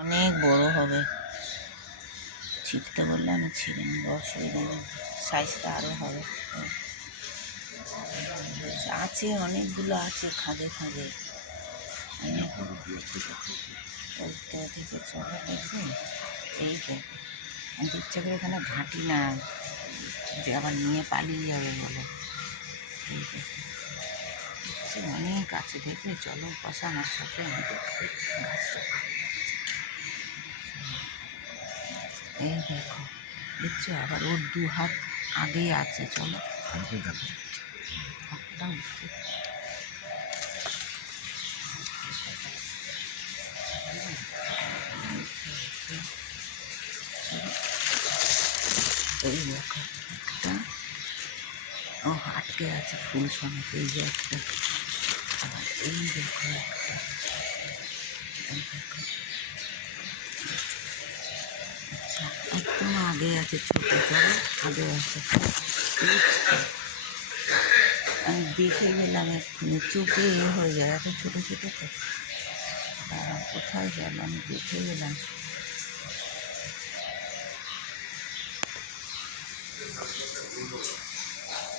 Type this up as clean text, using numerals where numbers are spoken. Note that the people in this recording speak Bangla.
অনেক বড় হবে, ছিঁড়তে বললে আমি ছিঁড়ে নেব, অসুবিধা নেই, সাইজটা আরও হবে। আছে অনেকগুলো আছে খাদে খাদে, ওইটা থেকে চলো দেখুন। এই দেখো, আমি ইচ্ছা করে এখানে ঘাঁটি না, যে আবার নিয়ে পালিয়ে যাবে বলে। এই দেখো, অনেক আছে, দেখলে চলো বসা আমার সাথে। গাছটা এই দেখো, দেখছো আবার ওর 2 হাত আগেই আছে, চলো এই দেখো একটা, ও আটকে আছে ফুল সমেত, এই যে একটা, আবার এই দেখো একটা, এই দেখো, আচ্ছা একদম আগে আছে, ছোট চলো আগে আছে। আমি দেখে গেলাম এক্ষুনি, চোখে হয়ে যায়, এত ছোটো ছোটো তো, কোথায় গেল, আমি দেখে গেলাম।